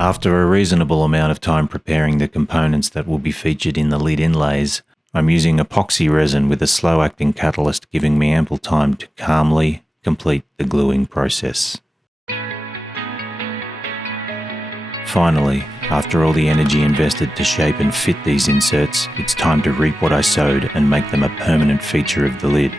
After a reasonable amount of time preparing the components that will be featured in the lid inlays, I'm using epoxy resin with a slow-acting catalyst, giving me ample time to calmly complete the gluing process. Finally, after all the energy invested to shape and fit these inserts, it's time to reap what I sowed and make them a permanent feature of the lid.